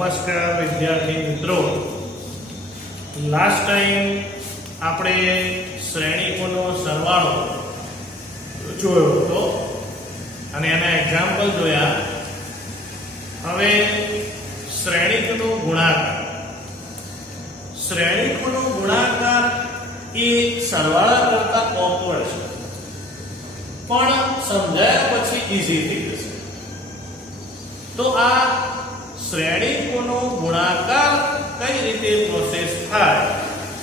નમસ્કાર વિદ્યાર્થી મિત્રો, લાસ્ટ ટાઈમ આપણે શ્રેણીકોનો સરવાળો જોયો હતો અને એના એક્ઝામ્પલ જોયા. હવે શ્રેણીકોનો ગુણાકાર. શ્રેણીકોનો ગુણાકાર એ સરવાળા કરતા ઓકવર્ડ છે, પણ સમજાયા પછી ઈઝી થઈ જશે. તો આ શ્રેણીકોનો ગુણાકાર કઈ રીતે પ્રોસેસ થાય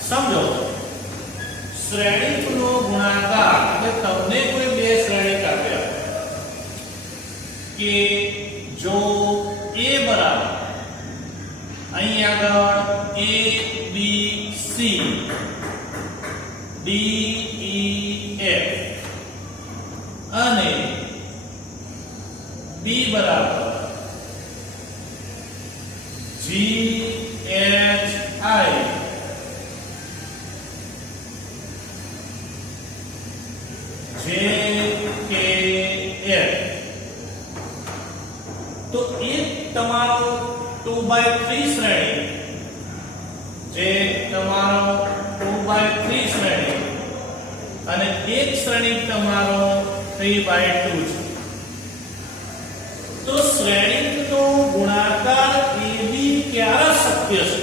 સમજો. શ્રેણીકોનો ગુણાકાર એટલે તમને કોઈ બે શ્રેણીક આપ્યા કે જો a બરાબર અહીં આગળ a b c d e f અને b બરાબર G H I J K L તો એક તમારો 2/3 શ્રેણી, જે તમારો 2/3 શ્રેણી અને એક શ્રેણી તમારો 3/2 છે. તો શ્રેણીનો ગુણાકાર AB ક્યારે શક્ય છે?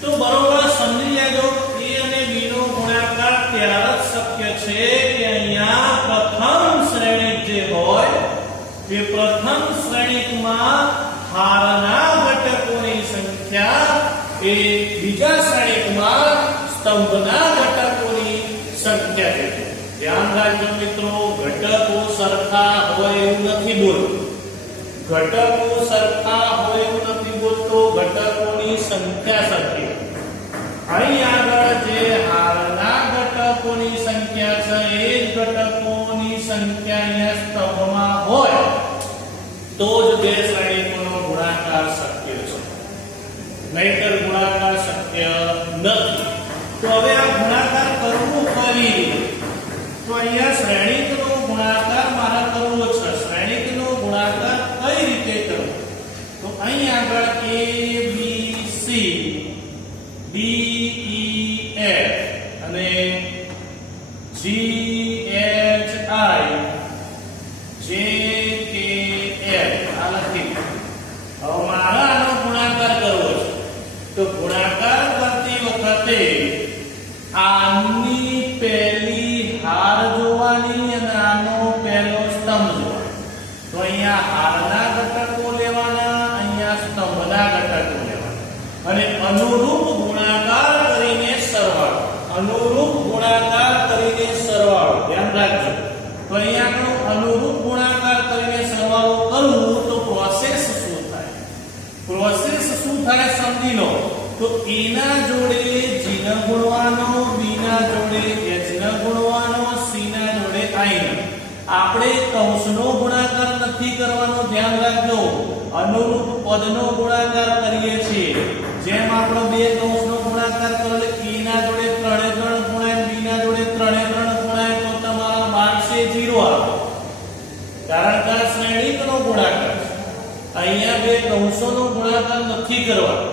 તો બરોબર સમજી લેજો, A અને B નો ગુણાકાર ત્યારે જ શક્ય છે કે અહીંયા પ્રથમ શ્રેણીક જે હોય તે પ્રથમ શ્રેણીકમાં હારના ઘટકોની સંખ્યા એ બીજા શ્રેણીકમાં સ્તંભના ઘટકોની સંખ્યા છે. ધ્યાન રાખજો મિત્રો, ઘટકો સરખા હોય એવું નથી બોલતું. ઘટકો સરખા હોય એવું નથી બોલતો, ઘટકોની સંખ્યા સરખી. અહીં આગળ જે હારના ઘટકોની સંખ્યા છે એ જ ઘટકોની સંખ્યા અહીંયા સ્તંભમાં હોય તો જ બે શ્રેણીકોનો ગુણાકાર શક્ય છે, નહીંતર ગુણાકાર શક્ય નથી. તો હવે આ ગુણાકાર કરવું ફરી, તો અહીંયા શ્રેણીકનો ગુણાકાર મારે કરવો છે. શ્રેણીકનો ગુણાકાર કઈ રીતે કરવો? તો અહીં આગળ a b c d e f અને g h i j k l આ લખી. હવે મારે આનો ગુણાકાર કરવો છે. તો ગુણાકાર કરતી વખતે આની પહેલી હાર જોવાની અને આનો પહેલો સ્તંભ જોવાનો. તો અહીંયા હારના ઘટકો લેવાના, અહીંયા સ્તંભના ઘટકો લેવાના અને અનુરૂપ ગુણાકાર કરીને સરવાળો. અનુરૂપ ગુણાકાર કરીને સરવાળો ધ્યાન રાખજો. તો અહીંયા આપણો અનુરૂપ ગુણાકાર કરીને સરવાળો કરવું તો પ્રોસેસ શું થાય? પ્રોસેસ શું થાય સમજી લો. તો a ના જોડે g ને ગુણવાનો, b ના જોડે h ને ગુણવાનો, c ના જોડે i ને. આપણે કૌંસનો ગુણાકાર નથી કરવાનો, ધ્યાન રાખજો. અનુરૂપ પદનો ગુણાકાર કરીએ છીએ. જેમ આપણો બે કૌંસનો ગુણાકાર કરો એટલે a ના જોડે 3 ગુણાય, b ના જોડે 3 ગુણાય તો તમારા માર્ક્સે 0 આવે, કારણ કે આ શ્રેણીકનો ગુણાકાર છે. અહીંયા બે કૌંસોનો ગુણાકાર નથી કરવાનો.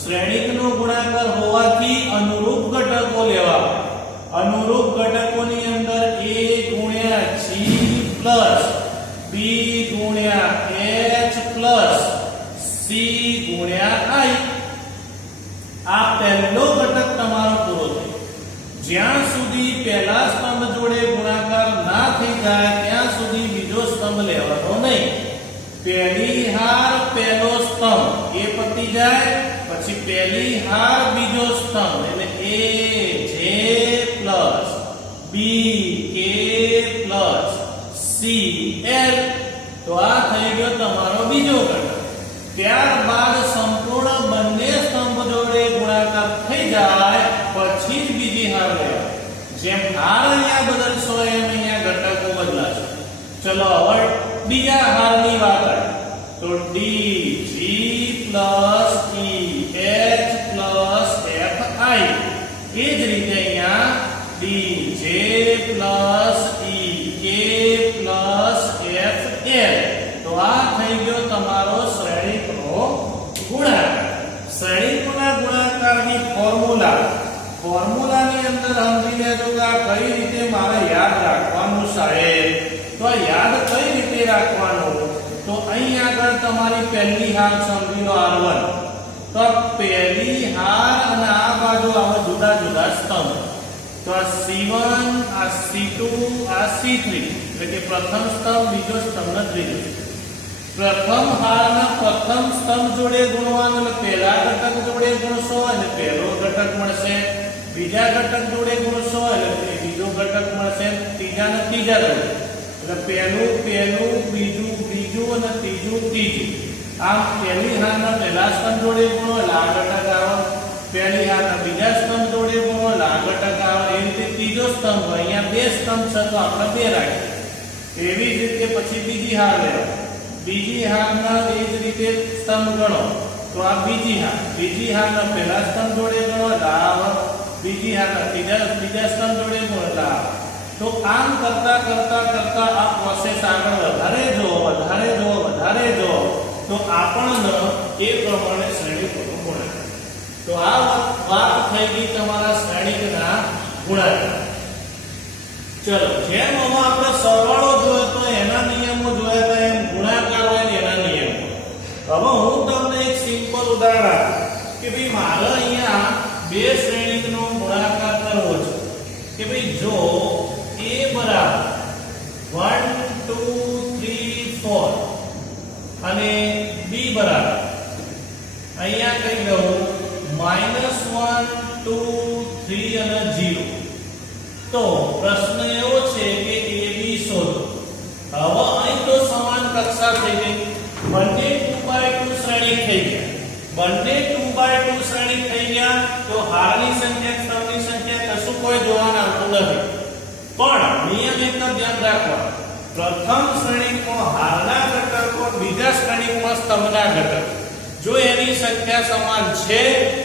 શ્રેણીકનો ગુણાકાર હોવાથી અનુરૂપ ઘટકો લેવા. અનુરૂપ ઘટકોની અંદર a ગુણ્યા g પ્લસ b ગુણ્યા h પ્લસ c ગુણ્યા i. આ પહેલો ઘટક તમારો પૂરો થયો. જ્યાં સુધી પહેલા સ્તંભ જોડે ગુણાકાર ના થઈ જાય ત્યાં સુધી બીજો સ્તંભ લેવાનો નહીં. પહેલી હાર પહેલો સ્તંભ એ પતી જાય પછી પહેલી હાર બીજો સ્તંભ એટલે a j plus b k plus c l. તો આ થઈ ગયો તમારો બીજો ઘટક. ત્યારબાદ સંપૂર્ણ બંને સ્તંભ જોડે ગુણાકાર થઈ જાય પછી જ બીજી હાર લેવા. જેમ હાર અહીંયા બદલશો એમ અહીંયા ઘટકો બદલાશે. ચલો હવે બીજા હારની વાત આવે તો d g plus e h plus f i. એ જ રીતે અહીંયા d j plus e k plus f l. તો આ થઈ ગયો તમારો શ્રેણીકનો ફોર્મ્યુલાની અંદર સમજી લેજો કે આ કઈ રીતે મારે યાદ રાખવાનું સાહેબ. તો આ યાદ કઈ રીતે રાખવાનું? તો અહીં આગળ તમારી પહેલી હાર સમજી લો R1. તો પહેલી હાર અને આ બાજુ આવા જુદા જુદા સ્તંભ. તો આ C1, આ C2, આ C3 એટલે કે પ્રથમ સ્તંભ, બીજો સ્તંભ ને ત્રીજો. પ્રથમ હારના પ્રથમ સ્તંભ જોડે ગુણવાનું એટલે પહેલા ઘટક જોડે ગુણશો અને પહેલો ઘટક મળશે. બીજા ઘટક જોડે ગુણશો એટલે બીજો ઘટક મળશે. ત્રીજા ને ત્રીજા જોડે એટલે પહેલું બીજું બીજું અને ત્રીજું ત્રીજું. આમ પહેલી હારના પહેલા સ્તંભ જોડે ગુણો એટલે આ ઘટક આવે. પહેલી હારના બીજા સ્તંભ જોડે ગુણો એટલે આ ઘટક આવે. એ રીતે ત્રીજો સ્તંભ, અહીંયા બે સ્તંભ છે તો આપણે બે રાખીએ. એવી જ રીતે પછી બીજી હાર લેવા. બીજી હારના એ જ રીતે સ્તંભ ગણો તો આ બીજી હારના પહેલા સ્તંભ જોડે ગણો એટલે આ આવે. બીજી હારના બીજા સ્તંભ જોડે ગણો એટલે આ. તો આમ કરતા કરતા કરતા આ પ્રોસેસ આગળ વધારે જો તો આપણને એ પ્રમાણે શ્રેણીકોનો ગુણાકાર. તો આ વાત થઈ ગઈ તમારા શ્રેણીકના ગુણાકાર. ચલો, જેમ હવે આપણે સરવાળો જોયો તો એના નિયમો જોયા હતા, એમ ગુણાકાર હોય ને એના નિયમો. હવે હું તમને એક સિમ્પલ ઉદાહરણ આપું કે ભાઈ મારે અહીંયા બે શ્રેણીકનો ગુણાકાર કરવો છે. કે ભાઈ જો A બરાબર 1 2 3 4 અને B બરાબર અહીંયા કહી દઉં -1 2 3 અને 0. તો પ્રશ્ન એવો છે કે AB શોધો. હવે અહીં તો સમાન કક્ષા થઈ ગઈ, બંને 2/2 શ્રેણી થઈ ગયા. તો હારની સંખ્યા સ્તંભની સંખ્યા કશું કોઈ જોવાનું આવતું નથી. પણ નિયમ એક ધ્યાન રાખવાનો, પ્રથમ શ્રેણીકમાં હારના ઘટકો, બીજા શ્રેણીકમાં સ્તંભના ઘટક. જો એની સંખ્યા સમાન છે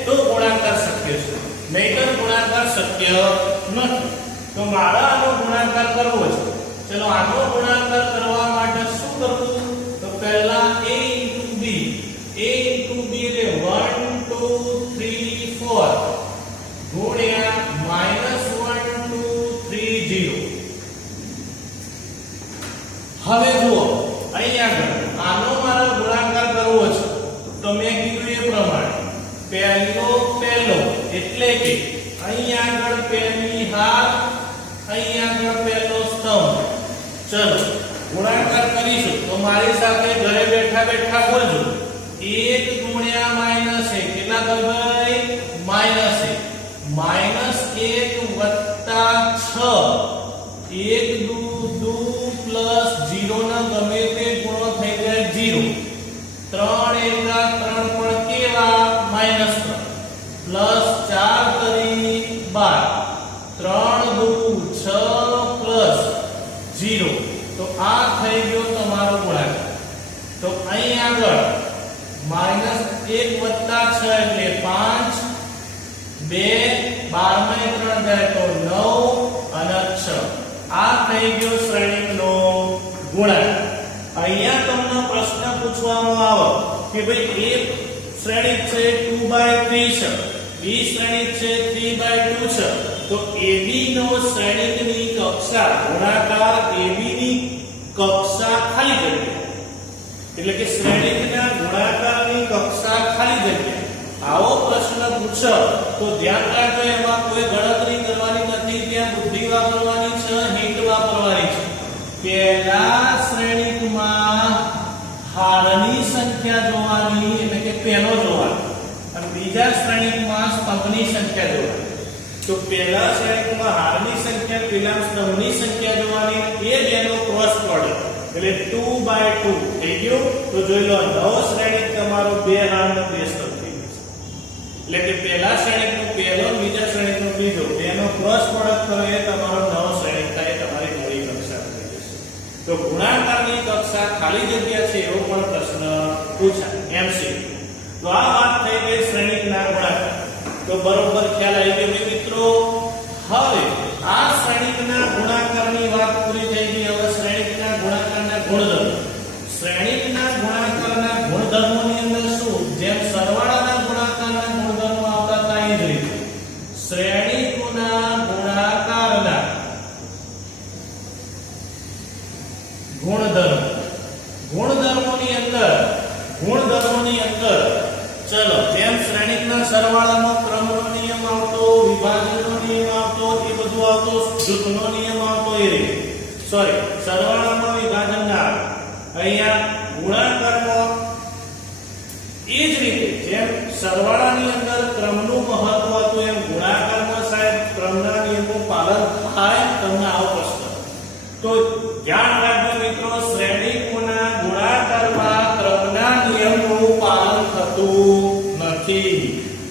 તો ગુણાકાર શક્ય છે, નહીંતર ગુણાકાર શક્ય નથી. તો મારે આનો ગુણાકાર કરવો છે. ચલો, આનો ગુણાકાર કરવા માટે શું કરવું? તો પહેલા A * B એટલે 1 2 3 4 ગુણ્યા -1 2 3 0. હવે જુઓ, અહીં આગળ આનો મારે ગુણાકાર કરવો છે. તો મેં કીધું એ પ્રમાણે પહેલો એટલે કે અહીં આગળ પહેલી હાર, અહીં આગળ પહેલો સ્તંભ. ચલો, ગુણાકાર કરીશું. તો મારી સાથે ઘરે બેઠા બેઠા બોલજો, 1 ગુણ્યા -1 કેટલા થાય ભાઈ? -1 વત્તા 6 1 2 પ્લસ 0 ના ગમે તે ગુણો થઈ જાય 0. 3 એકા 3 પણ કેવા? -3 પ્લસ 4 તરી 12 3 2 6 પ્લસ 0. તો આ થઈ ગયો તમારો ગુણાકાર. તો અહીં આગળ -1 વત્તા 6 એટલે 5 2 12 માં 3 જાય તો 9 અને 6. આ થઈ ગયો શ્રેણીકનો ગુણાકાર. અહીંયા તમને પ્રશ્ન પૂછવામાં આવે કે ભાઈ એ શ્રેણીક છે 2/3 છે, બી શ્રેણીક છે 3/2 છે. તો AB નો શ્રેણીકની કક્ષા ગુણાકાર, AB ની કક્ષા ખાલી જગ્યા એટલે કે શ્રેણીકના ગુણાકારની કક્ષા ખાલી જગ્યા. આવો પ્રશ્ન પૂછો તો ધ્યાન રાખજો, એમાં કોઈ ગણતરી કરવાની નથી, ત્યાં બુદ્ધિ વાપરવાની છે, હિન્ટ વાપરવાની છે. પહેલા શ્રેણીકમાં હારની સંખ્યા જોવાની એટલે કે પહેલો જોવાનો, અને બીજા શ્રેણીકમાં સ્તંભની સંખ્યા જોવાની. તો પહેલા શ્રેણીકમાં હારની સંખ્યા, પેલા સ્તંભની સંખ્યા જોવાની, એ જ એનો ક્રોસ પ્રોડક્ટ એટલે 2/2 થઈ ગયું. તો જોઈ લો, નવો શ્રેણીક તમારો બે હાર નો બે સ્તંભ થઈ ગયો. એટલે કે પહેલા શ્રેણીકનો પહેલો, બીજા શ્રેણીકનો બીજો, તેનો ક્રોસ પ્રોડક્ટ કરો એ તમારો નવો શ્રેણીક થાય, તમારી નવી કક્ષા થઈ જશે. તો ગુણાકારની કક્ષા ખાલી જગ્યા છે એવો પણ પ્રશ્ન પૂછાય MC. તો આ વાત થઈ ગઈ શ્રેણીકના ગુણાકાર. તો બરોબર ખ્યાલ આવી ગયો મિત્રો. હવે આ શ્રેણીકના ગુણાકારની વાત પૂરી થઈ ગઈ. હવે શ્રેણીકના ગુણાકારના ગુણધર્મો. શ્રેણીકના ગુણાકારના ગુણધર્મોની અંદર શું, જેમ સરવાળાના ગુણાકારના ગુણધર્મો આવતા હતા એ જ રીતે ગુણધર્મોની અંદર ચલો જેમ શ્રેણીકના સરવાળાનો ક્રમનો નિયમ આવતો, વિભાજનનો નિયમ આવતો, એ બધું આવતો, જૂથનો નિયમ આવતો, એ રીતે સરવાળામાં વિભાજનના અહીંયા ગુણાકારમાં એ જ રીતે જેમ સરવાળાની અંદર ક્રમનું મહત્વ હતું એમ ગુણાકારમાં સાહેબ ક્રમના નિયમનું પાલન થાય. તમને આવો પ્રશ્ન તો ધ્યાન રાખજો મિત્રો, શ્રેણીકોના ગુણાકારમાં ક્રમના નિયમનું પાલન થતું નથી.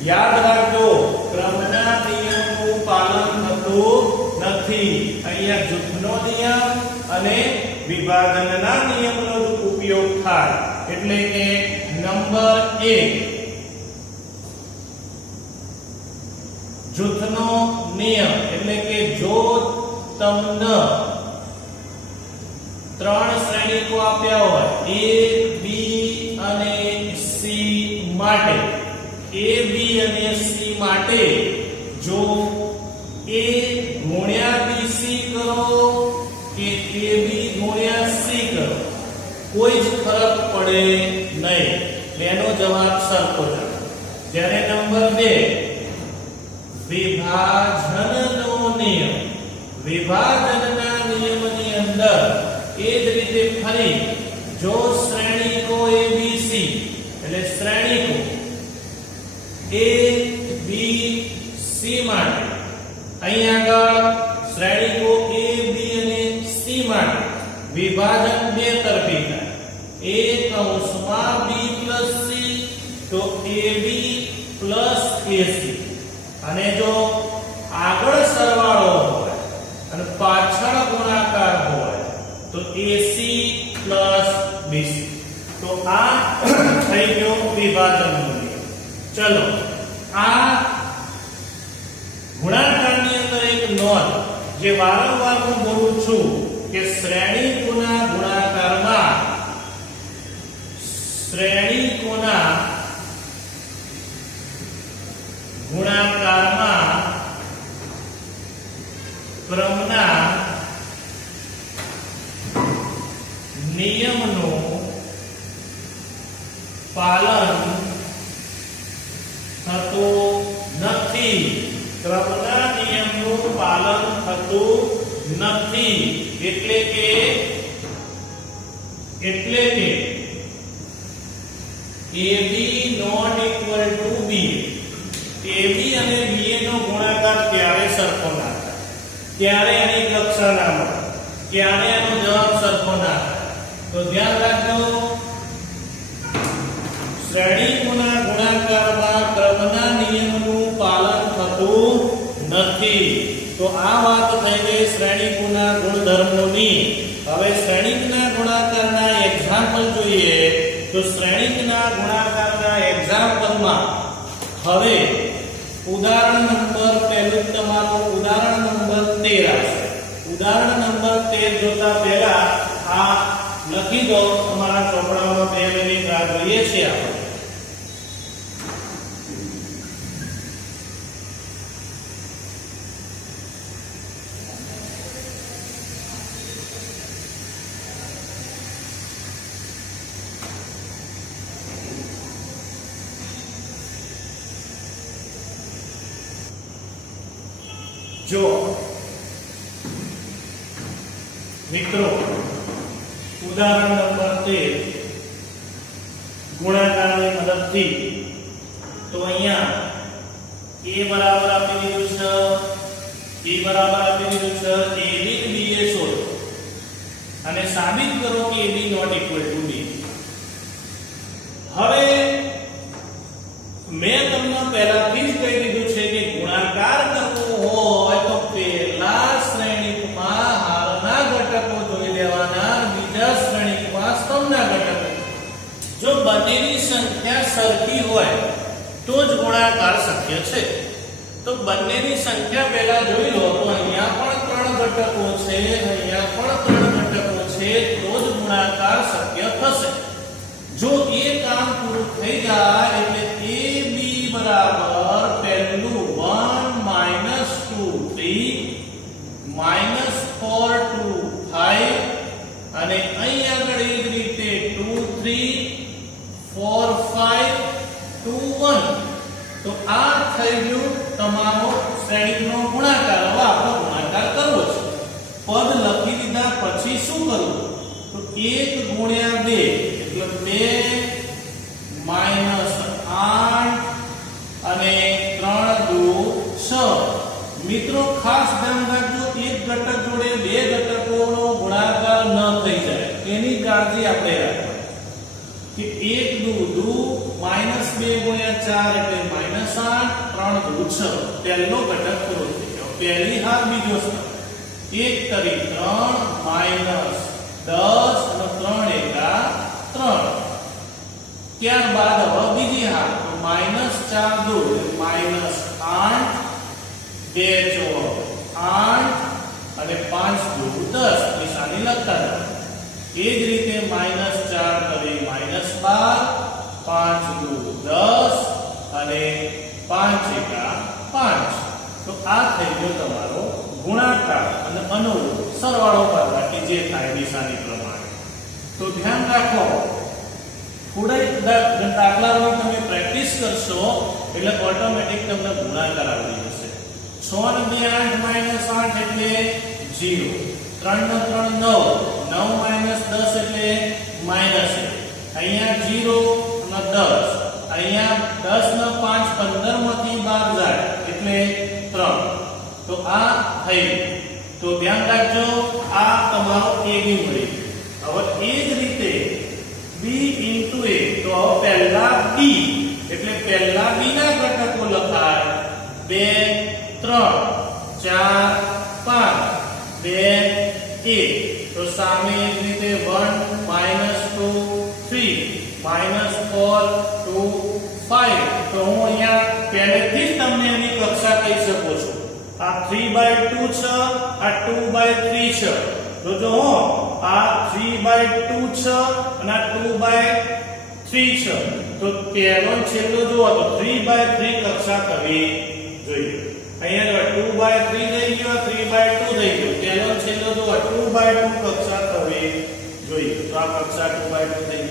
યાદ રાખજો, ક્રમના નિયમનું પાલન થતું નથી. અહીંયા જૂથનો નિયમ અને વિભાજનના નિયમનો જ ઉપયોગ થાય. એટલે કે નંબર 1 જૂથનો નિયમ એટલે કે જો તમને 3 શ્રેણીકો આપ્યા હોય A, B અને C માટે, A, B અને C માટે જો A ગુણ્યા BC કરો કે AB ગુણ્યા C કરો કોઈ જ ફરક પડે નહીં. એનો જવાબ સરખો જ આવે. જ્યારે નંબર 2 વિભાજનનો નિયમ, વિભાજનના નિયમની અંદર એ જ રીતે ફરી જો શ્રેણીકો ABC એટલે શ્રેણીકો A, B, C માટે અહીં આગળ શ્રેણીકો A, B અને C માટે વિભાજન બે તરફી થાય. A કૌંસમાં B plus C તો AB plus AC અને જો આગળ સરવાળો હોય અને પાછળ ગુણાકાર હોય તો AC plus BC. તો આ થઈ ગયો વિભાજનનો નિયમ. ચલો આ ગુણાકારની અંદર એક નોંધ જે વારંવાર હું બોલું છું કે શ્રેણીકોના ગુણાકારમાં ક્રમના નિયમનું પાલન થતું નથી. ક્રમના નિયમનું પાલન થતું નથી એટલે કે AB not equal to BA. AB અને BA નો ગુણાકાર ક્યારે સરખો ના થાય, ક્યારે એની લક્ષણ ના મળે, ક્યારે એનો જવાબ સરખો ના થાય. તો ધ્યાન રાખજો, શ્રેણીકોના ગુણાકારમાં ક્રમના નિયમનું પાલન થતું નથી. તો આ વાત થઈ ગઈ શ્રેણીકોના ગુણધર્મોની. હવે શ્રેણીકના ગુણાકારના એક્ઝામ્પલ જોઈએ. તો શ્રેણીકના ગુણાકારના એક્ઝામ્પલમાં હવે ઉદાહરણ નંબર પહેલું તમારું ઉદાહરણ નંબર 13 આવશે. ઉદાહરણ નંબર 13 જોતા પહેલા આ લખી દો તમારા ચોપડામાં 2 મિનિટ રાહ જોઈએ છે આપણે. જો મિત્રો ઉદાહરણ નંબર 13 ગુણાકારની મદદથી તો અહીંયા a બરાબર આપી દીધું છે, b બરાબર આપી દીધું છે, ab અને ba શોધો અને સાબિત કરો કે ab not equal to b. હવે મેં તમને પહેલાથી જ કહી દીધું છે કે ગુણાકાર કરવો હોય તો પહેલા શ્રેણીકમાં હારના ઘટકો જોઈ લેવાના, બીજા શ્રેણીકમાં સ્તંભના ઘટકો. જો બંનેની સંખ્યા સરખી હોય તો જ ગુણાકાર શક્ય છે. તો બંનેની સંખ્યા પહેલા જોઈ લો. તો અહીંયા પણ 3 ઘટકો છે, અહીંયા પણ 3 ઘટકો છે, તો જ ગુણાકાર શક્ય થશે. જો એ કામ પૂરું થઈ જાય એટલે AB બરાબર પહેલું 1 -2 3 -4 2 5 અને અહીં આગળ એ જ રીતે 2 3 4 5 2 1 તો આ થઈ ગયું તમારો શ્રેણીનો ગુણાકાર. હવે આપણો ગુણાકાર કરવો છે. પદ લખી દીધા પછી શું કરવું? તો 1 ગુણ્યા 2 એટલે 2 માઈનસ 8 અને 3 દુ 6. મિત્રો ખાસ ધ્યાન રાખજો, એક ઘટક જોડે બે ઘટકોનો ગુણાકાર ન થઈ જાય એની કાળજી આપણે રાખવાની. કે 1 દુ માઈનસ 2 ગુણ્યા 4 એટલે માઈનસ 8, 3 દુ 6. પહેલો ઘટક પૂરો થઈ ગયો. પહેલી હાર બીજો સ્તર 1 તરી 3 માઈનસ 10 અને 3 એકા 3. ત્યારબાદ હવે બીજી હાર તો માઈનસ 4 દુ માઈનસ 8, 2 ચોક 8 અને 5 દુ 10. નિશાની લખતા જાઓ. એ જ રીતે માઈનસ 4 કરી માઈનસ 12, 5 દુ 10 અને 5 એકા 5. તો આ થઈ ગયો તમારો ગુણાકાર અને અનુરૂપ સરવાળો બાદબાકી જે થાય નિશાની પ્રમાણે. તો ધ્યાન રાખો, થોડા દાખલાઓની તમે પ્રેક્ટિસ કરશો એટલે ઓટોમેટિક તમને ગુણાકાર આવડી જશે. 6 ને 2 8 માઈનસ 8 એટલે 0. 3 ને 3 9, 9 માઈનસ 10 એટલે માઈનસ 1. અહીંયા 0 અને 10. અહીંયા 10 ને 5 15 માંથી 12 જાય એટલે 3. તો આ થઈ ગયું. તો ધ્યાન રાખજો, આ તમારો AB મળી. હવે એ જ રીતે B into A, તો હવે પહેલા B એટલે પહેલા B ના ઘટકો લખાય 2 3 4 5 2 1. તો સામે એ જ રીતે 1 -2 3 -4 2 5. તો હું અહીંયા પહેલેથી જ તમને એની કક્ષા કહી શકું છું. આ 3/2 છે, આ 2/3 છે. તો જો આ 3/2 છે અને આ 2/3 છે. તો પહેલો છેલ્લો જો તો 3/3 કક્ષા કરવી જોઈએ. અહીંયા 2/3 થઈ ગયો, 3/2 થઈ ગયો. પહેલો છેલ્લો જો 2/2 કક્ષા કરવી જોઈએ. તો આ કક્ષા 2/2 થઈ ગઈ.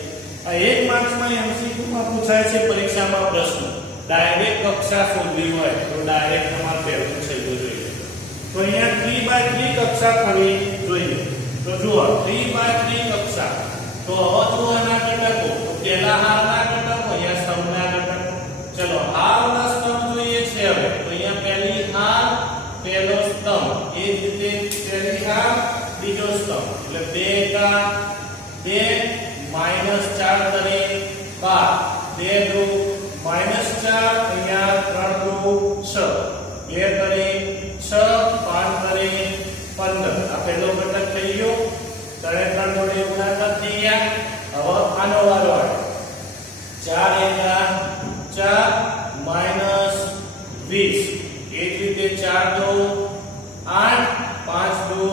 આ એક માર્ક્સમાં MCQ માં પૂછાય છે પરીક્ષામાં પ્રશ્ન. ડાયરેક્ટ કક્ષા શોધવી હોય તો ડાયરેક્ટ તમારે પહેલું છેલ્લું જોઈએ. તો અહીંયા 3/3 કક્ષા કરવી જોઈએ. તો જુઓ 3/3 કક્ષા. તો હવે જુઓ આના ઘટકો. તો પહેલા હારના ઘટકો, અહીંયા સ્તંભના ઘટકો. ચલો હારના સ્તંભ જોઈએ છે હવે. તો અહીંયા પહેલી હાર, પહેલો સ્તંભ. એ જ રીતે પહેલી હાર, બીજો સ્તંભ. એટલે 2 કા 2 -4 તરી 12, 2 દુ -4, અહીંયા 3 દુ 6, 2 તરી 6, 5 તરી 15. આ પહેલો ઘટક થઈ ગયો. 3 જોડે ગુણાકાર થઈ ગયા. હવે આનો વારો આવે. 4 એકા 4 -20. એ જ રીતે 4 દુ 8, 5 દુ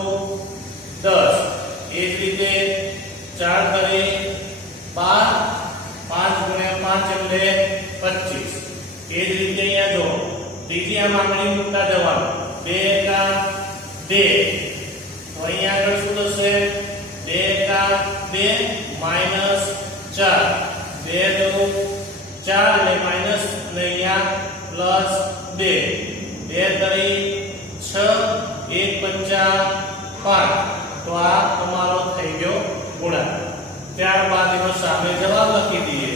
10. એ જ રીતે 4 તરી 12, 5 ગુણ્યા 5 એટલે 25. એ જ રીતે અહીંયા જો ત્રીજી આ માંગણી મૂકતા જવાનું. 2 એકા 2. તો અહીંયા આગળ શું થશે? 2 એકા 2 -4, 2 દુ 4 એટલે માઈનસ અને અહીંયા પ્લસ 2, 2 તરી 6, 1 પંચા 5. તો આ તમારો થઈ ગયો ગુણાકાર. ત્યારબાદ એનો સામે જવાબ લખી દઈએ.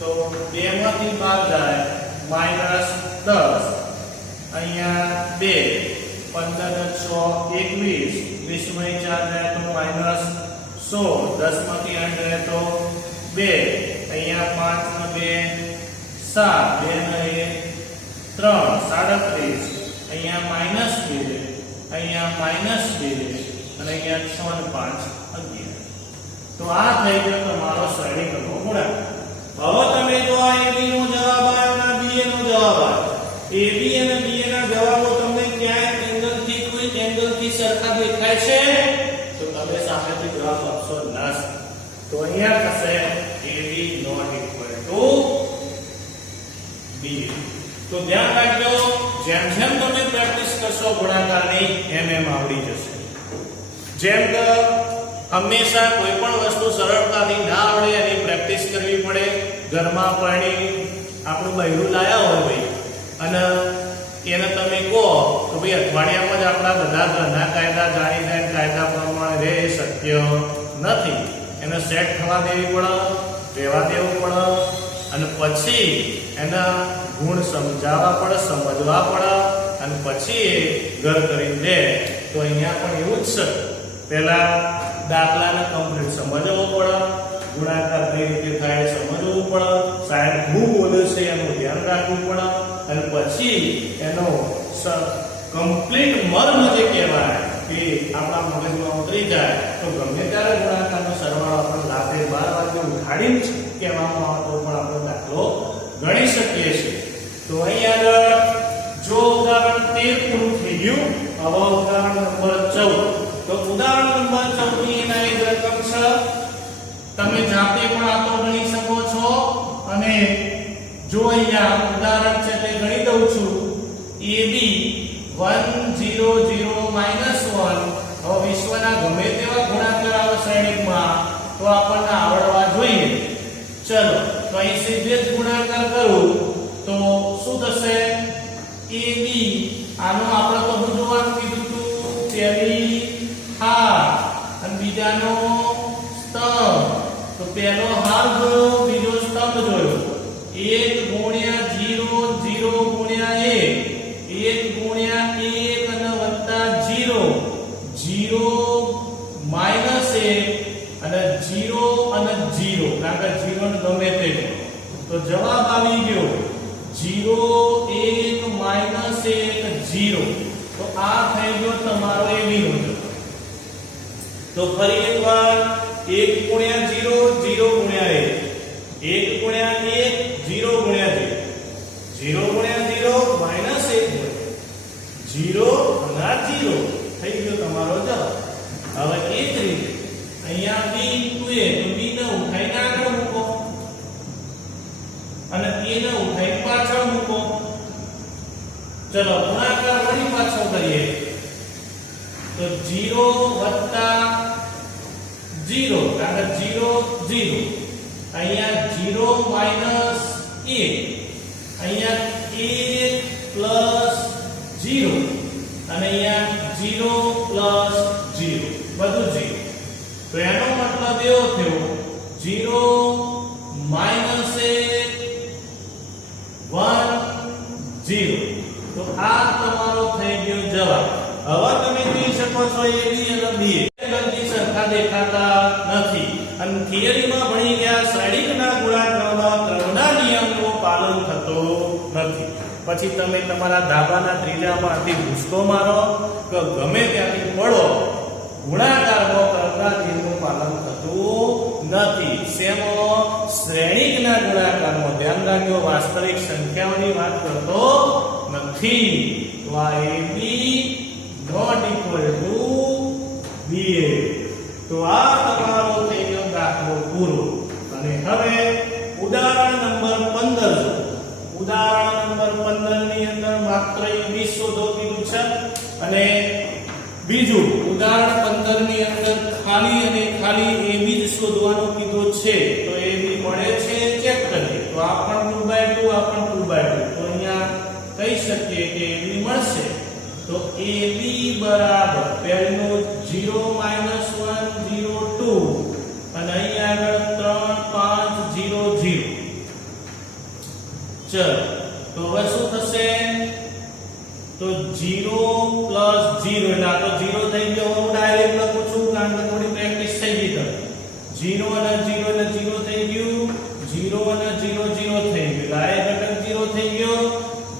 તો 2 માંથી 12 જાય -10. અહીંયા 2 15 ને 6 21, 20 માંથી 4 જાય તો -16, 10 માંથી 8 જાય તો 2. અહીંયા 5 ને 2 7, 2 ને 3 37. અહીંયા -2, અહીંયા -2 અને અહીંયા 6 ને 5 11. તો આ થઈ ગયો તમારો શ્રેણીનો ગુણાકાર. હવે તમે જો આ AB નો જવાબ આવ્યો અને BA નો જવાબ આવ્યો. AB અને BA ના જવાબો તમને ક્યાંય એંગલથી કોઈ એંગલથી સરખા દેખાય છે તો તમે સામેથી જવાબ આપશો ના. તો અહીંયા થશે AB not equal to BA. તો ધ્યાન રાખજો, જેમ જેમ તમે પ્રેક્ટિસ કરશો ગુણાકારની એમ આવડી જશે. જેમ કે હંમેશા કોઈ પણ વસ્તુ સરળતાથી ના આવડે એની પ્રેક્ટિસ કરવી પડે. ઘરમાં પાણી આપણું બૈરું લાયા હોય ભાઈ અને એને તમે કહો તો ભાઈ અઠવાડિયામાં જ આપણા બધા ઘરના કાયદા જાણી જાય, કાયદા પ્રમાણે રહે, શક્ય નથી. એને સેટ થવા દેવી પડે, રહેવા દેવું પડે અને પછી એના ગુણ સમજાવવા પડે, સમજવા પડે અને પછી એ ઘર કરીને દે. તો અહીંયા પણ એવું જ છે. પહેલા દાખલાને કમ્પ્લીટ સમજવો પડે, ગુણાકાર કઈ રીતે થાય સમજવું પડે, સાહેબ શું બોલે છે એનું ધ્યાન રાખવું પડે અને પછી એનો કમ્પ્લીટ મર્મ જે કહેવાય કે આપણા મગજમાં ઉતરી જાય તો ગમે ત્યારે ગુણાકારનો સરવાળો આપણે રાતે 12 વાગે ઉઠાડીને કહેવામાં આવે તો પણ આપણે દાખલો ગણી શકીએ છીએ. તો અહીં આગળ જો ઉદાહરણ 13 પૂરું થઈ ગયું. હવે ઉદાહરણ નંબર 14. તો ઉદાહરણ નંબર 14 ની એના એક રકમ છે. તમે જાતે પણ આ તો ગણી શકો છો અને જો અહીંયા ઉદાહરણ છે તે ગણી દઉં છું. AB 100 1. હવે વિશ્વના ગમે તેવા ગુણાકાર આવે શ્રેણીમાં તો આપણને આવડવા જોઈએ. ચલો તો અહીં સીધે જ ગુણાકાર કરું તો શું થશે? AB આનો આપણે તો શું જોવાનું કીધું હતું? પહેલી હાર અને બીજાનો સ્તંભ. તો પહેલો હાર જોયો, બીજો સ્તંભ જોયો. 1 ગુણ્યા 0 0 ગુણ્યા 1 1 ગુણ્યા 1 અને વત્તા 0 0 માઈનસ 1 અને 0 અને 0 કારણ કે 0 ને ગમે તે તો જવાબ આવી ગયો 0 1 માઈનસ 1 0. તો આ થઈ ગયો તમારો AB નો જવાબ. તો ફરી એકવાર 1 ગુણ્યા 0 0 ગુણ્યા 1 1 ગુણ્યા 1 0 ગુણ્યા 0 0 ગુણ્યા 0 માઈનસ 1 0 અને 0 થઈ ગયો તમારો જવાબ. હવે એ જ રીતે અહીંયા b ઇન્ટુ a તો b ને ઉઠાઈને આગળ મૂકો અને a ને ઉઠાઈને પાછળ મૂકો. ચલો ગુણાકાર વળી પાછો કરીએ તો 0 વત્તા 0 કારણ કે 0 0 અહીંયા 0 માઈનસ 1 અહીંયા 1 પ્લસ 0 અને અહીંયા 0 પ્લસ 0 બધું 0. તો એનો મતલબ એવો થયો 0 માઈનસ 1 0. તો આ તમારો થઈ ગયો જવાબ. હવે તમે જોઈ શકો છો AB અને BA ગણતી સરખા દેખાતા નથી અને થિયરીમાં ભણી ગયા શ્રેણીકના ગુણાકારમાં ક્રમના નિયમનું પાલન થતું નથી. પછી તમે તમારા ધાબાના ત્રીજામાંથી ભૂસકો મારો કે ગમે ત્યાંથી પડો ગુણાકારમાં ક્રમના નિયમનું પાલન થતું નથી. શેમાં? શ્રેણીકના ગુણાકારમાં. ધ્યાન રાખજો વાસ્તવિક સંખ્યાઓની વાત કરતો નથી. તો આ AB not equal to BA. તો આ તમારો થઈ ગયો દાખલો પૂરો. અને હવે ઉદાહરણ નંબર 15. ઉદાહરણ નંબર 15 ની અંદર માત્ર AB શોધો કીધું છે અને બીજું ઉદાહરણ 15 ની અંદર ખાલી અને ખાલી AB જ શોધવાનું કીધું છે. તો AB મળે છે ચેક કરીએ. તો આ પણ 2/2 આ પણ 2/2. તો અહીંયા કહી શકીએ કે AB મળશે. તો AB બરાબર પહેલું 0 1 0 2 અને અહીં આગળ 3 5 0 0. ચલો તો હવે શું થશે? તો 0 પ્લસ 0 એટલે આ તો 0 થઈ ગયો. હું ડાયરેક્ટ લખું છું કારણ કે થોડી પ્રેક્ટિસ થઈ ગઈ તો 0 અને 0 એટલે 0 થઈ ગયું. 0 અને 0 0 થઈ ગયું. આ ઘટક 0 થઈ ગયો.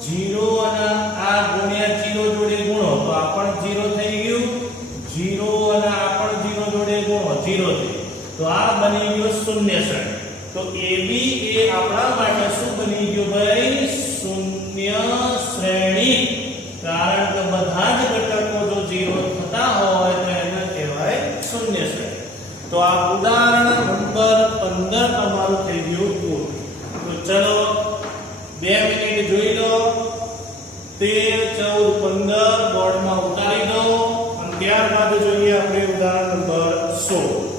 0 અને આ ગુણ્યા 0 જોડે ગુણો તો આ પણ 0 થઈ ગયું. 0 અને આ પણ 0 જોડે ગુણો 0 થઈ. તો આ બની ગયો શૂન્ય શ્રેણી. તો AB એ આપણા માટે શું બની ગયો ભાઈ? શૂન્ય શ્રેણી. કારણ કે બધા જ ઘટકો જો 0 થતા હોય તો એને કહેવાય શૂન્ય શ્રેણી. તો આ ઉદાહરણ નંબર 15 તમારું થઈ ગયું પૂરું. તો ચલો 2 મિનિટ જોઈ લો. 13 14 15 બોર્ડમાં ઉતારી દો અને ત્યારબાદ જોઈએ આપણે ઉદાહરણ નંબર 16.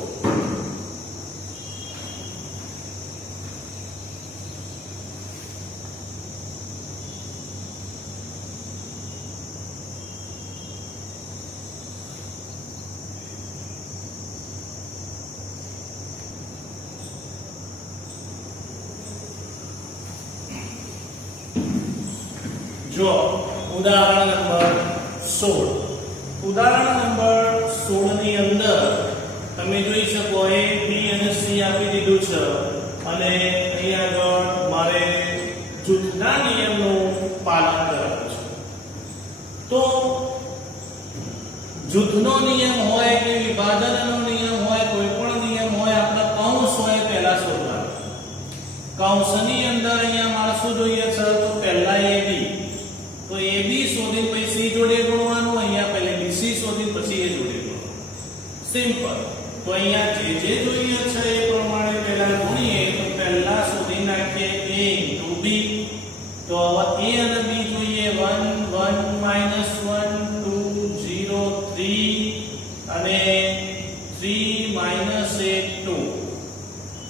ઉદાહરણ નંબર 16 ઉદાહરણ નંબર 16 ની અંદર તમે જોઈ શકો A B અને C આપી દીધું છે અને અહીં આગળ મારે જૂથના નિયમનું પાલન કરવાનું છે તો જૂથનો નિયમ હોય કે વિભાજનનો નિયમ હોય કોઈ પણ નિયમ હોય આપણે કૌંસ હોય પહેલા શોધવાનું કૌંસની અંદર અહીંયા મારે શું જોઈએ છે તો પહેલા AB તો AB શોધી પછી C જોડે ગુણવાનું અહીંયા પહેલા BC શોધી પછી A જોડે ગુણવાનું સિમ્પલ તો અહીંયા જે જોઈએ છે એ પ્રમાણે પહેલા ગુણીએ તો પહેલા શોધી નાખીએ A * B તો હવે A અને B જોઈએ 1 1 - 1 2 0 3 અને 3 - 8 2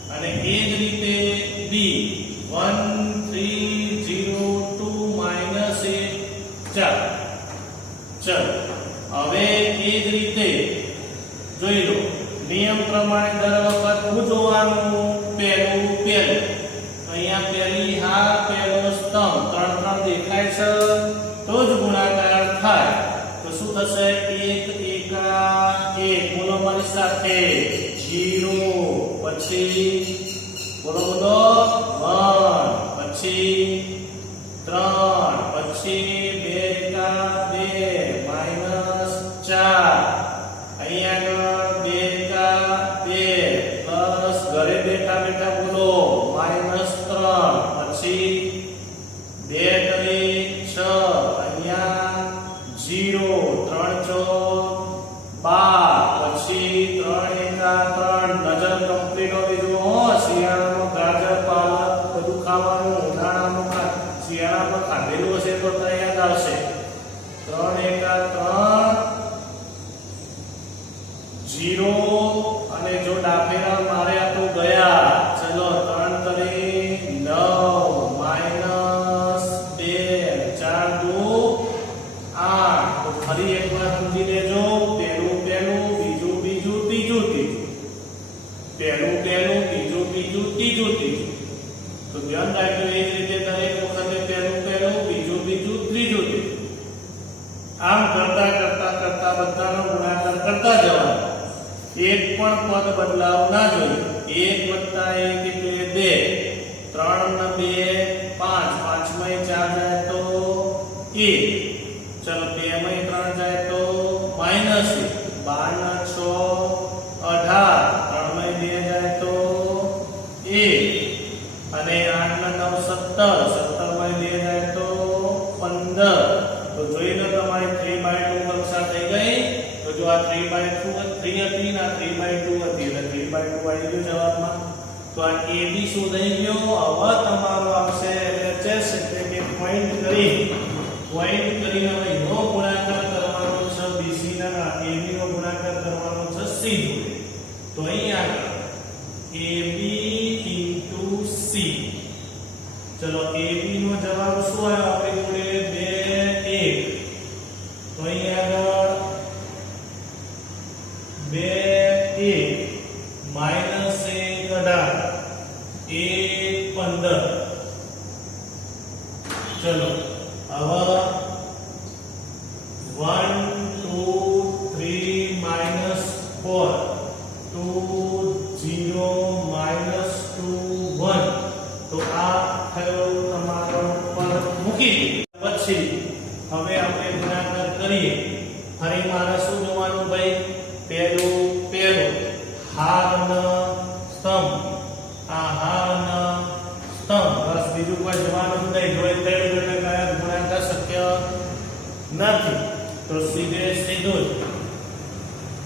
અને એ જ રીતે B 1 3 0 2 - 8 4 ચલો હવે એ જ રીતે જોઈ લો નિયમ પ્રમાણે દર વખત શું જોવાનું પહેલું અહીંયા પહેલી હા પહેલો સ્તંભ ત્રણ ત્રણ દેખાય છે તો જ ગુણાકાર થાય તો શું થશે 1 1 1 બોલો મારી સાથે 0 પછી બોલો 1 પછી 3 પછી 2 2 -4 અહીંયા આગળ 2 પ્લસ ઘરે બેઠા બેઠા બોલો -3 પછી 2 6 અહીંયા 0 3 4 12 પછી 3 3 નજર કમ્પ્લીટ હોવી જોઈએ શિયાળામાં ગાજર પાલક બધું ખાવાનું ઉનાળામાં શિયાળામાં ખાધેલું હશે તો યાદ આવશે 3 3 0 અને જો ડાફેરા માર્યા તો ગયા ચલો 3 3 9 -2 4 2 8 તો ફરી એકવાર સમજી લેજો પહેલું બીજું ત્રીજું પહેલું બીજું ત્રીજું તો ધ્યાન રાખજો એ જ રીતે દરેક વખતે પહેલું બીજું ત્રીજું આમ કરતા બધાનો ગુણાકાર કરતા જવાનું એક પણ પદ બદલાવ ના જોઈએ 1 + 1 એટલે 2 3 ને 2 5 5 માં 4 જાય તો 1 ચલો 2 માં 3 જાય તો -1 12 ના 6 18 3 માં 2 જાય તો 1 અને 8 ના 9 17 17 માં 2 જાય તો 15 તો જોઈ લો તમારી 3/2 કક્ષા થઈ ગઈ તો જો આ 3/2 હતી ના 3/2 હતી એટલે 3/2 આવી ગયો જવાબમાં તો આ AB શોધાઈ ગયો હવે તમારો આવશે LHS એટલે કે પોઈન્ટ કરીને હવે એનો ગુણાકાર કરવાનો છે BC ના AB નો ગુણાકાર કરવાનો છે C જોડે તો અહીં આગળ AB * C ચલો AB નો જવાબ શું આવ્યો આપણી જોડે 2 1 તો અહીં આગળ 2 1 -1 18 1 15 ચલો હવે 1 2 3 -4 2 0 -2 1 તો આ થયો તમારો પર મૂકી પછી હવે આપણે ગુણાકાર કરીએ ફરી મારે શું જોવાનું ભાઈ પહેલું હારના સ્તંભ આ હારના સ્તંભ બસ બીજું કોઈ જોવાનું નહીં જોઈ તેડ એટલે કયા ગુણાકાર શક્ય નથી તો સીધું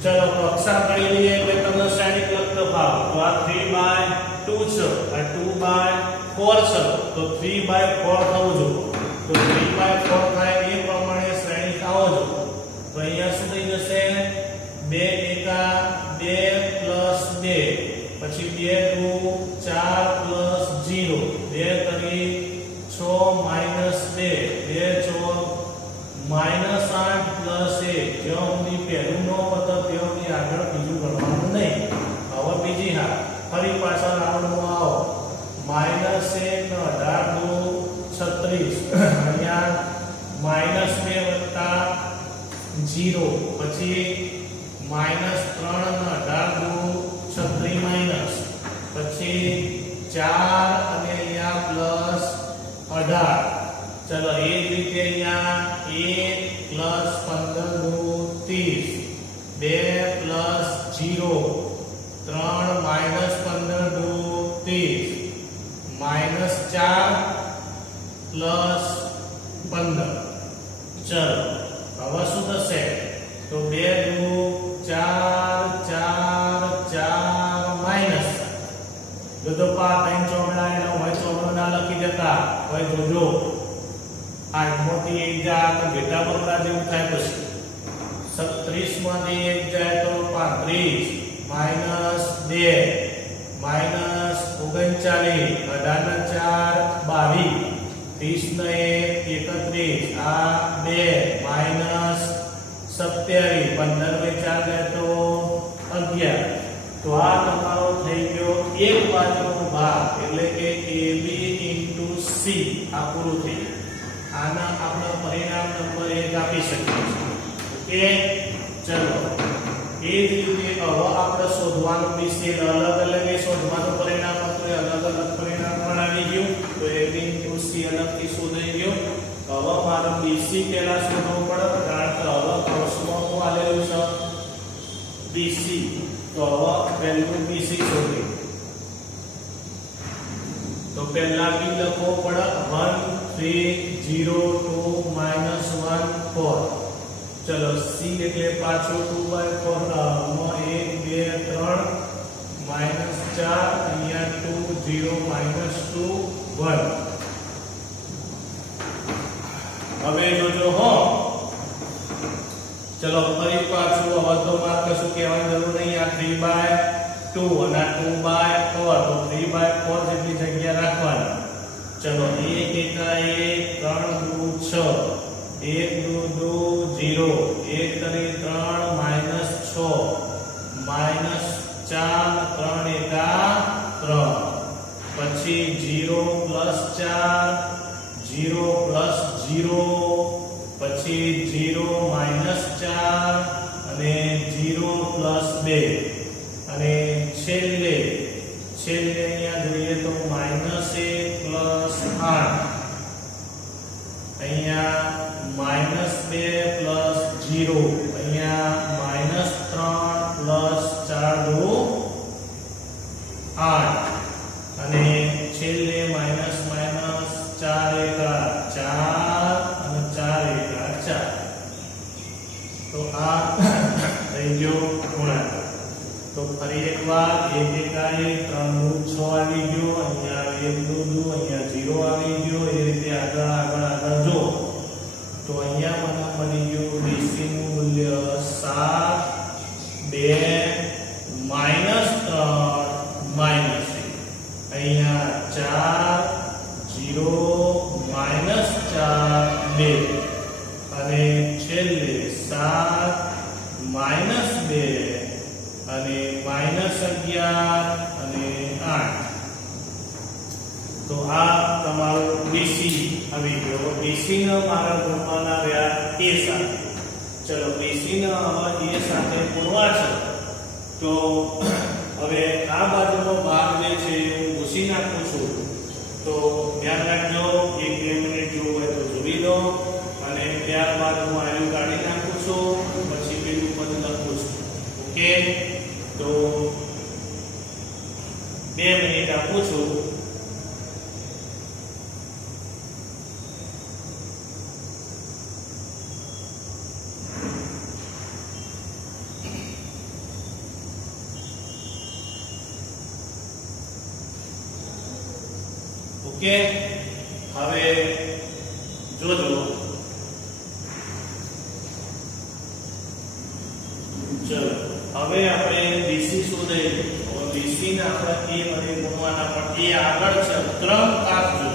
ચલો કક્ષા કરી લઈએ એટલે તમને શ્રેણિક લખતો ભાવ તો આ 3/2 છે આ 2/4 છે તો 3/4 થવું જોઈએ તો 3/4 થાય એ પ્રમાણે શ્રેણિક આવો જો તો અહીંયા શું થઈ જશે 2 1 2 + 2 પછી 2 2 4 + 0 2 3 6 -2 2 4 -8 + 1 જ્યાં સુધી પહેલું નો પદ ત્યાં સુધી આગળ બીજું ગણવાનું નહીં હવે બીજી હા ફરી પાછળ આગળનું આવો -1 18 2 36 અહીંયા -2 વત્તા 0 પછી -3 ને 18 દુ 36 માઈનસ પછી 4 અને અહીંયા પ્લસ 18 ચલો એ જ રીતે અહીંયા 1 + 15 દુ 30 2 + 0 3 -15 દુ 30 -4 + 15 ચલો હવે શું થશે તો 2 દુ 4 4 4 માઈનસ જો પા 3 ચોગડા એનો હોય ચોગડો ના લખી દેતા હોય જોજો 8 માંથી 1 જાય તો બેટા બકરા જેવું થાય પછી 36 માંથી 1 જાય તો 35 -2 -39 18 4 22 30 ને 31 આ 2 -27 15 ને 4 જાય તો 11 તો આ તમારો થઈ ગયો એક બાજુનો ભાગ એટલે કે AB * C આ પૂરું થઈ ગયું આના આપણે પરિણામ નંબર 1 આપી શકીએ છીએ ઓકે ચલો એ જ રીતે હવે આપણે શોધવાનું BC અલગ અલગ એ શોધવાનું પરિણામ હતું એ અલગ અલગ પરિણામ પણ આવી ગયું તો AB * C અલગથી શોધાઈ ગયો હવે મારે BC પહેલા શોધવું પડે કારણ કે હવે કૌંસમાં શું આલેલું છે BC તો હવે પહેલું BC શોધીએ તો પહેલા B લખવો પડે 1 3 0 2 -1 4 ચલો C એટલે પાછો 2/4 માં 1 2 3 -4 અહીંયા 2 0 -2 1 હવે જોજો હો ચલો ફરી પાછું હવે તો મારે કશું કહેવાની જરૂર નહીં આ 3/2 અને 2/4 તો 3/4 જેટલી જગ્યા રાખવાની ચલો 1 1 3 2 6 1 2 2 0 1 3 -6 -4 3 3 પછી 0 + 4 0 + 0 પછી 0 -4 અને 0 + 2 અને છેલ્લે અહીંયા જોઈએ તો -1 + 8 અહીંયા -2 + 0 અહીંયા -3 + 4 8 અને છેલ્લે માઈનસ 4 એકા 4 અને 4 એકા 4 તો આ થઈ ગયો ગુણાકાર તો ફરી એકવાર 1 એકા 3 6 આવી ગયો અહીંયા 1 2 અહીંયા 0 આવી ગયો એ રીતે આગળ જો તો અહીંયા મને મળી ગયું BC નું મૂલ્ય 7 2 -3 -1 અહીંયા 4 0 -4 2 અને છેલ્લે 7 -2 અને -11 અને 8 તો આ તમારો BC આવી ગયો BC ના મારા ગુણવાના રહ્યા A સાથે ચલો BC ના હવે A સાથે ગુણવા છે તો હવે આ બાજુનો ભાગ જે છે હું ભૂસી નાખું છું તો ધ્યાન રાખજો 1-2 મિનિટ જોવું હોય તો જોઈ લો અને ત્યારબાદ હું આયુ કાઢી નાખું છું પછી પેલું પદ લખું છું ઓકે તો 2 મિનિટ આપું છું ઓકે હવે જોજો ચલો હવે આપણે BC શોધે BC ને આપણે A વડે ગુણવાના પણ એ આગળ છે ક્રમ કાપજો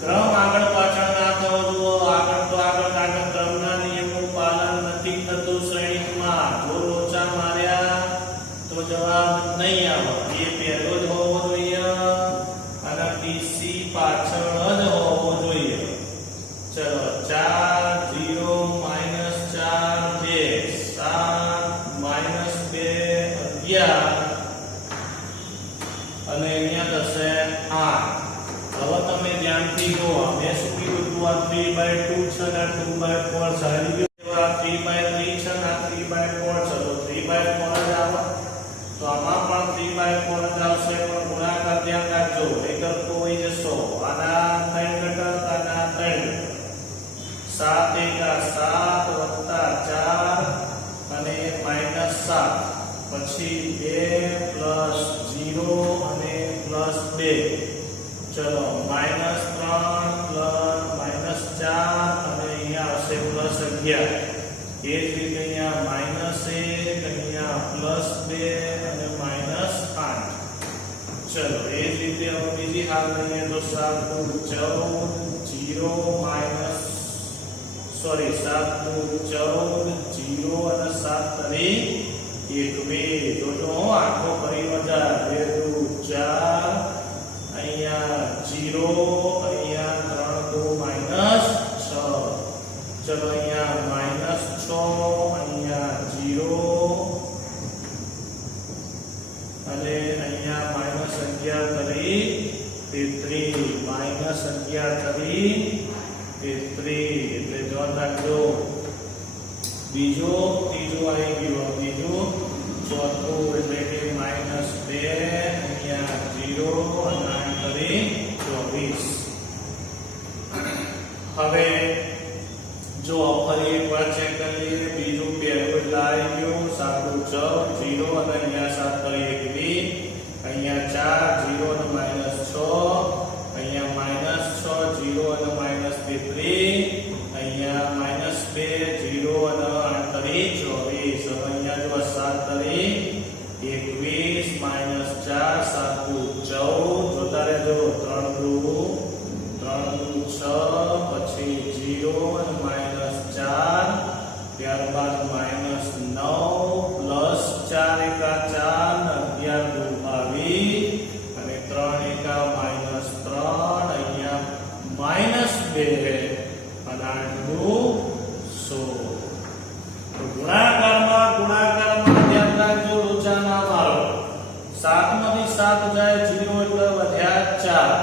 ક્રમ આગળ પાછળ ના થવો જો આગળ તો આગળ ક્રમના નિયમનું પાલન નથી થતું શ્રેણીમાં જો લોચા માર્યા તો જવાબ નહીં આવે એ પહેલો જ હોવો જોઈએ અને BC પાછળ જ હોવો જોઈએ ચલો 4 અને અહીંયા થશે 8. હવે તમે ધ્યાનથી જુઓ, મેં શું કીધું હતું, આ 3/2 છે અને 2/4 છે. આ 3/3 છે અને આ 3/4 છે, તો 3/4 જ આવે. તો આમાં પણ 3/4 જ આવશે, પણ ગુણાકાર ધ્યાન રાખજો, નહીંતર કોઈ જશો. આના 3 ઘટક, આના 3 7 એકા 7 વત્તા 4 અને -7, પછી 2 પ્લસ 0 અને પ્લસ 2. ચલો -3 પ્લસ -4 અને અહીંયા આવશે +11. એ જ રીતે અહીંયા -1, અહીંયા +2 અને -8. ચલો એ જ રીતે હવે બીજી હાલ લઈએ તો 7 × 14 0 સોરી 7 × 14 0 અને 7 તરી 21. જોજો આખો ફરી વજા 2 × 4 અહીંયા 0 અહીંયા 3 × 6. ચલો અહીંયા -6 અહીંયા 0 અને અહીંયા -11 તરી 33. -11 તરી 33 એટલે જોન રાખજો. ત્રીજો આવી ગયો, બીજું ચોથું એટલે કે -2 અહીંયા 0 અને 8 તરી 24. હવે જો ફરી એકવાર ચેક કરી લઈએ. બીજું પહેલું એટલે આવી ગયું 7 × 6 0 અને અહીંયા 7 તરી 21, અહીંયા 4 0 અને -6, અહીંયા -6 0 અને -33, અહીંયા -2 0 અને 8 તરી 24. હવે અહીંયા જો 7 તરી 21 -4 7 × 14 જોતા રહેજો. 3 × 6 પછી 0 અને -4, ત્યારબાદ -9 પ્લસ 4 એકા 4 11 22 અને 3 એકા -3 અહીંયા -2 અને 8 × 16. તો ગુણાકારમાં ધ્યાન રાખજો, લોચા ના મારો. 7 માંથી 7 જાય 0 એટલે વધ્યા 4,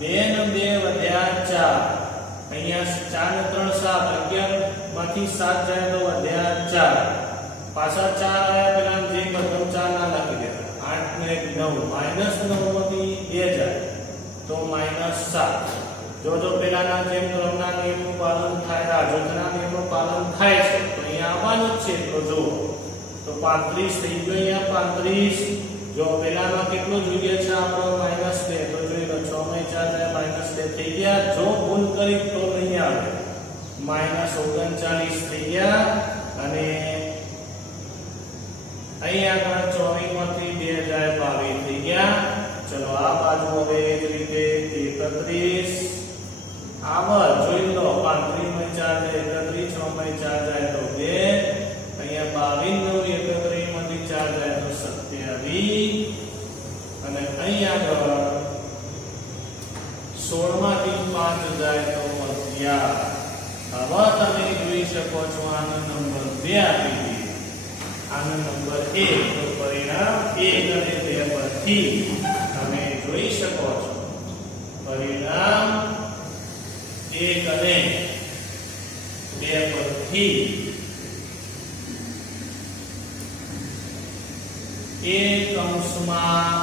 2 ને 2 વધ્યા 4. અહીંયા 4 ને 3 7, 11 માંથી 7 જાય તો વધ્યા 4. પાછા 4 આયા, પેલા જે પ્રથમ 4 ના લખી દેતા. 8 ને 9 -9 માંથી 2 જાય તો -7. જો પેલાના જેમ ક્રમના નિયમનું પાલન થાય, રાજોગના નિયમનું પાલન થાય છે તો અહીંયા આવવાનું જ છે. તો જો તો 35 થઈ ગયો. અહીંયા 35. જો પેલામાં કેટલું જોઈએ છે આપણો -2, તો જોઈ લો 6 માંથી 4 જાય -2 થઈ ગયા. જો ભૂલ કરી તો નહીં આવે, -39 થઈ ગયા. અને અહીંયા આગળ 24 માંથી 2 જાય 22 થઈ ગયા. ચલો આ બાજુ હવે એ જ રીતે 31 આવા જોઈ લો. 35 માંથી 4 જાય 31, 6 માંથી 4 જાય તો 2, અહીંયા 22 31 માંથી 4 જાય તો 27, અને અહીંયા આગળ 16 માંથી 5 જાય તો 11. હવે તમે જોઈ શકો છો આનો નંબર 2 આપી દીધો, આનો નંબર 1. તો પરિણામ 1 અને 2 પરથી તમે જોઈ શકો છો પરિણામ 1 અને 2 પરથી એ કૌંસમાં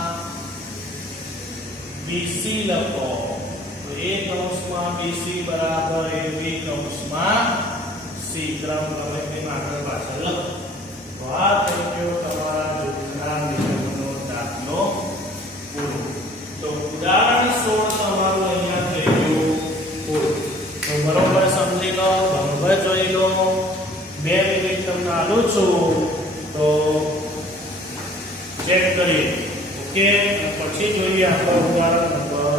BC લખો. તો એ કૌંસમાં BC બરાબર AB કૌંસમાં C. ક્રમ ગમે તેમ આગળ પાછળ લખો. તો આ થઈ ગયો તમારા જૂથના નિયમનો દાખલો પૂરો. તો ઉદાહરણ 16 તમારું અહીંયા થઈ ગયું પૂરું. તો બરોબર સમજી લો, બરોબર જોઈ લો. 2 મિનિટ તમને આલું છું તો ચેક કરીએ. ઓકે, પછી જોઈએ આપણો ઉદાહરણ નંબર